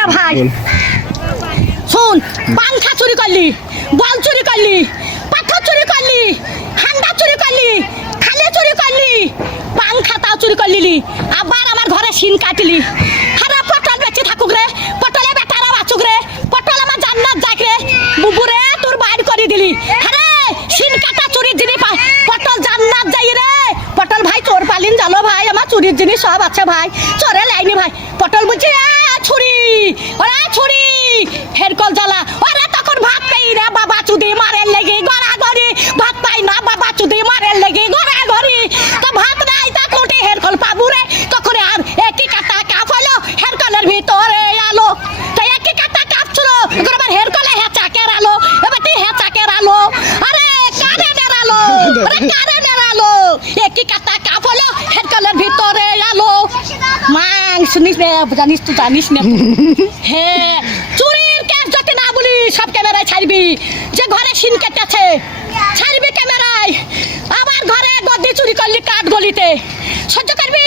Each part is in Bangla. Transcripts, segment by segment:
রে ভাই। শোন। পাংখা চুরি করলি বল চুরি করলি পাথর চুরি করলি হান্ডা চুরি করলি খালে চুরি করলি পাংখাটাও চুরি করলি আবার আমার ঘরে সিন কাটলি। আরে পটল বেঁচে থাকুক রে পটলে বেটারা বাঁচুক রে পটল আমার জান্নাত যাক। রে বুবুরে তোর বাইর করে দিলি। আরে সিন কাটা চুরির জিনিস পটল জান্নাত যাই রে। পটল ভাই চোর পালিন জানো ভাই আমার চুরির জিনিস সব আছে ভাই। চোরে লাইনি ভাই। পটল বলছে "এ, ছুরি ওরা ছুরি। হেরকল জ্বালা। ওরা তখন ভাত পাই না বাবা চুদি মারের লেগে গড়া গড়ি ভাত পাই না বাবা চুদি মারের লেগে গড়া গড়ি তো ভাত নাই তা কোটে হেরকল পাবু রে। তখন আর একই কাটা কাপ হলো হেরকলের ভিতরে আলো। তো একই কাটা কাপ ছিল এবার আবার হেরকলে হেঁচাকের আলো এবার তুই হেঁচাকের আলো আরে কারে নেড়ালো আরে কারে নেড়ালো একই কাটা কাপ হলো হেরকলের ভিতরে আলো মাং শুনিস না জানিস তুই জানিস না। হ্যাঁ চুরির কেস যাতে না বলি সব ক্যামেরায় ছাড়বি। যে ঘরে সিন কেটেছে ছাড়বি ক্যামেরায়। আবার ঘরে গদি চুরি করলি কাঠ গলিতে। সহ্য করবি?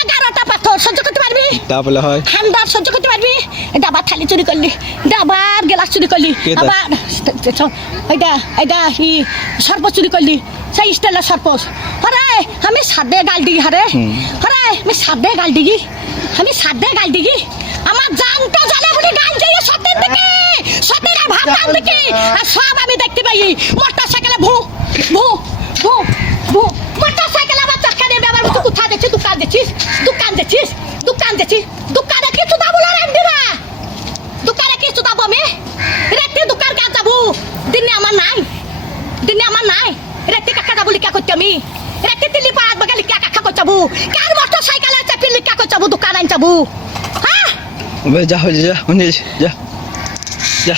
এগারোটা পাথর সহ্য করতে পারবি? তাহলে হয়। ঠান্ডা সহ্য করতে পারবি? ডাবার থালি চুরি করলি ডাবার গেলাস চুরি করলি আবার এইটা এইটা ই সর্প চুরি করলি সেই স্টাইলের সর্প হরে আমি সাদে গাল দিগি হারে। হরে আমি সাদে গাল দিগি আমি সাদে গাল দিগি? আমার জান তো জানে বলি গাল দিয়ে সত্যের দিকে সত্যের ভাত দিকে। আর সব আমি দেখতে পাই মোটর সাইকেলে ভু ভু ভু ভু। মোটর সাইকেলে আমার চাকা নিয়ে ব্যবহার করতে কোথায় দেখছিস? দোকান দেখছিস? দোকান দেখছিস? দোকান দেখছিস? দোকানে কিছু দাবো না রান্দিরা দোকানে কিছু দাবো আমি? রাতে দোকান কাজ যাব? দিনে আমার নাই। দিনে আমার নাই। রাতে কাকা যাব লিখা করতে আমি। রাতে তিলি পাড়াত বাগা লিখা কাকা করতে যাব। কার মোটর সাইকেলে বাবু। যা হয়ে যা যা। যা।